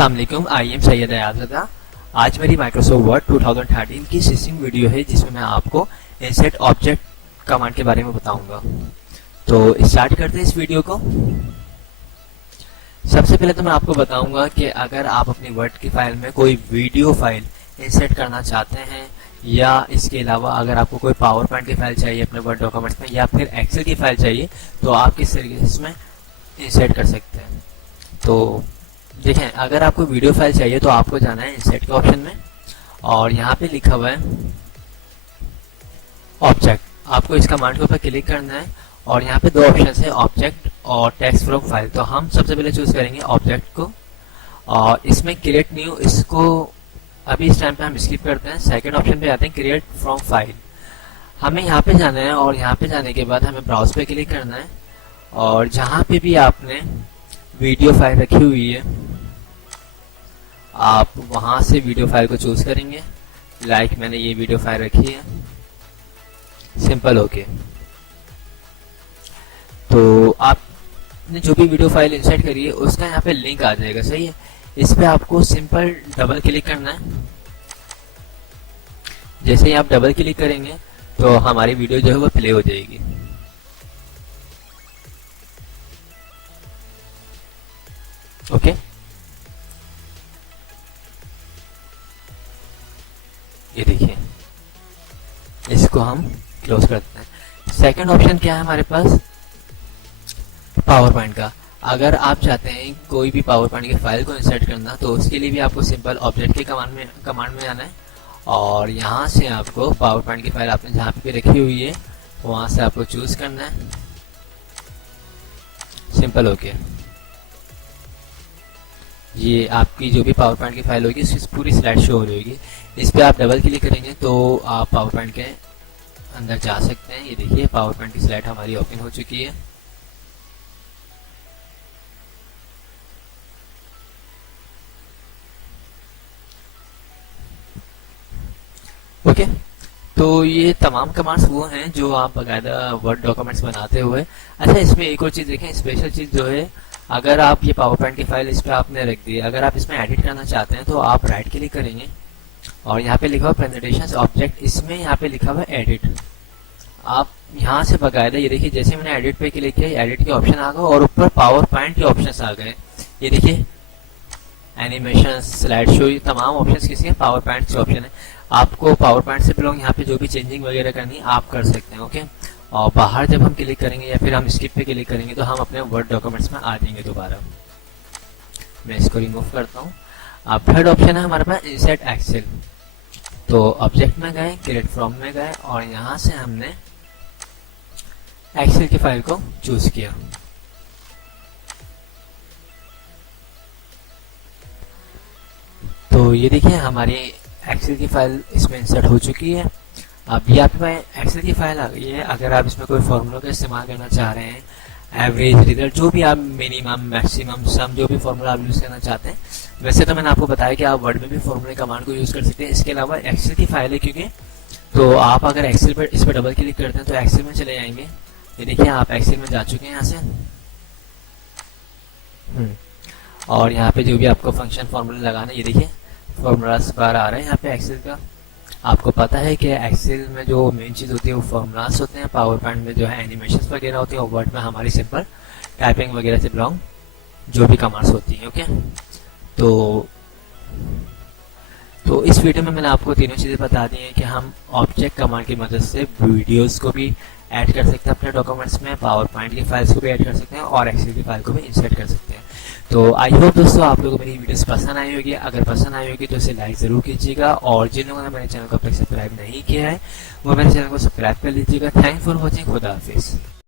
अस्सलाम वालेकुम, I am Syed Ayaz रज़ा। आज मेरी माइक्रोसॉफ्ट वर्ड 2013 की सिस्टम वीडियो है जिसमें मैं आपको इंसर्ट ऑब्जेक्ट कमांड के बारे में बताऊंगा। तो स्टार्ट करते हैं इस वीडियो को। सबसे पहले तो मैं आपको बताऊंगा कि अगर आप अपनी वर्ड की फाइल में कोई वीडियो फाइल इंसर्ट करना चाहते हैं या इसके अलावा अगर आपको कोई पावर पॉइंट की फाइल चाहिए अपने वर्ड डॉक्यूमेंट्स में या फिर एक्सेल की फाइल चाहिए तो आप किस तरीके से इसमें इंसर्ट कर सकते हैं। तो देखें, अगर आपको वीडियो फाइल चाहिए तो आपको जाना है इंसर्ट के ऑप्शन में और यहाँ पे लिखा हुआ है ऑब्जेक्ट। आपको इस कमांड के ऊपर क्लिक करना है और यहाँ पे दो ऑप्शन है, ऑब्जेक्ट और टेक्स्ट फ्रॉम फाइल। तो हम सबसे पहले चूज करेंगे ऑब्जेक्ट को और इसमें क्रिएट न्यू, इसको अभी इस टाइम पे हम स्किप करते हैं। सेकंड ऑप्शन पे आते हैं क्रिएट फ्रॉम फाइल। हमें यहाँ पे जाना है और यहाँ पे जाने के बाद हमें ब्राउज पे क्लिक करना है और जहाँ पे भी आपने वीडियो फाइल रखी हुई है आप वहां से वीडियो फाइल को चूज करेंगे। लाइक मैंने ये वीडियो फाइल रखी है, सिंपल ओके। तो आपने जो भी वीडियो फाइल इंसर्ट करी है उसका यहाँ पे लिंक आ जाएगा, सही है। इस पे आपको सिंपल डबल क्लिक करना है। जैसे ही आप डबल क्लिक करेंगे तो हमारी वीडियो जो है वो प्ले हो जाएगी। ओके, ये देखिए, इसको हम क्लोज करते हैं। सेकंड ऑप्शन क्या है हमारे पास, पावर पॉइंट का। अगर आप चाहते हैं कोई भी पावर पॉइंट की फाइल को इंसर्ट करना तो उसके लिए भी आपको सिंपल ऑब्जेक्ट की कमांड में जाना है और यहाँ से आपको पावर पॉइंट की फाइल आपने जहाँ पे भी रखी हुई है वहां से आपको चूज करना है, सिंपल ओके। ये आपकी जो भी पावर पॉइंट की फाइल होगी इसकी पूरी स्लाइड शो हो रही होगी। इस पे आप डबल क्लिक करेंगे तो आप पावर पॉइंट के अंदर जा सकते हैं। ये देखिए, पावर पॉइंट की स्लाइड हमारी ओपन हो चुकी है। ओके, तो ये तमाम कमांड्स वो हैं जो आप बाकायदा वर्ड डॉक्यूमेंट्स बनाते हुए। अच्छा, इसमें एक और चीज देखें, स्पेशल चीज जो है, अगर आप ये पावर पॉइंट की फाइल इस पे आपने रख दी, अगर आप इसमें एडिट करना चाहते हैं तो आप राइट क्लिक करेंगे और यहाँ पे लिखा हुआ प्रेजेंटेशन ऑब्जेक्ट, इसमें यहाँ पे लिखा हुआ एडिट। आप यहाँ से बाकायदा ये देखिए, जैसे मैंने एडिट पे क्लिक किया एडिट के ऑप्शन आ गए और ऊपर पावर पॉइंट के ऑप्शन आ गए। ये देखिए, एनिमेशन, स्लाइड शो, ये तमाम ऑप्शन किसके, पावर पॉइंट के ऑप्शन है। आपको पावर पॉइंट से बिलोंग यहाँ पे जो भी चेंजिंग वगैरह करनी है आप कर सकते हैं, ओके। और बाहर जब हम क्लिक करेंगे या फिर हम स्किप पे क्लिक करेंगे तो हम अपने वर्ड डॉक्यूमेंट्स में आ जाएंगे दोबारा। मैं इसको रिमूव करता हूँ। अब थर्ड ऑप्शन है हमारे पास इंसर्ट एक्सेल। तो ऑब्जेक्ट में गए, क्रिएट फ्रॉम में गए और यहाँ से हमने एक्सेल की फाइल को चूज किया। तो ये देखिए, हमारी एक्सेल की फाइल इसमें इंसर्ट हो चुकी है। अब ये आपके पास एक्सेल की फाइल आ गई है। अगर आप इसमें कोई फॉर्मूला का इस्तेमाल करना चाह रहे हैं, एवरेज, रिजल्ट, जो भी आप मिनिमम, मैक्सिमम, सम, जो भी फॉर्मूला आप यूज करना चाहते हैं, वैसे तो मैंने आपको बताया कि आप वर्ड में भी फॉर्मूले कमांड को यूज कर सकते हैं। इसके अलावा एक्सेल की फाइल है क्योंकि, तो आप अगर एक्सेल पर इस पर डबल क्लिक करते हैं तो एक्सेल में चले जाएंगे। ये देखिए, आप एक्सेल में जा चुके हैं यहाँ से। और यहाँ पे जो भी आपको फंक्शन फॉर्मूला लगाना है, ये देखिए फॉर्मूलास बार आ रहे हैं यहाँ पे एक्सेल का। आपको पता है कि एक्सेल में जो मेन चीज होती है वो फॉर्मूलास होते हैं, पावर पॉइंट में जो है एनिमेशंस वगैरह होती है और वर्ड में हमारी सिंपल टाइपिंग वगैरह से बिलोंग जो भी कमांड्स होती हैं, ओके। तो इस वीडियो में मैंने आपको तीनों चीज़ें बता दी हैं कि हम ऑब्जेक्ट कमांड की मदद से वीडियोस को भी ऐड कर सकते हैं अपने डॉक्यूमेंट्स में, पावर पॉइंट की फाइल्स को भी ऐड कर सकते हैं और एक्सेल की फाइल को भी इंसर्ट कर सकते हैं। तो आई होप दोस्तों आप लोगों को मेरी वीडियोस पसंद आई होगी। अगर पसंद आई होगी तो इसे लाइक ज़रूर कीजिएगा और जिन लोगों ने मेरे चैनल को अब तक सब्सक्राइब नहीं किया है वो मेरे चैनल को सब्सक्राइब कर लीजिएगा। थैंक फॉर वॉचिंग, खुदा हाफिज़।